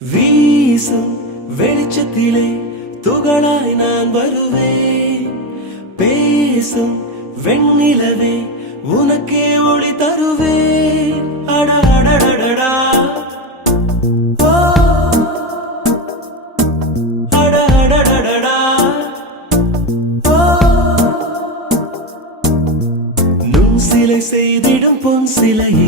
வீசும் வெளிச்சத்திலே துகளாய் நான் வருவேன். பேசும் வெண்ணிலவே உனக்கே ஒளி தருவேன். அட அடடடடா ஓ அட அடடடடா ஓ நுண் சிலை செய்திடும் பொன் சிலையே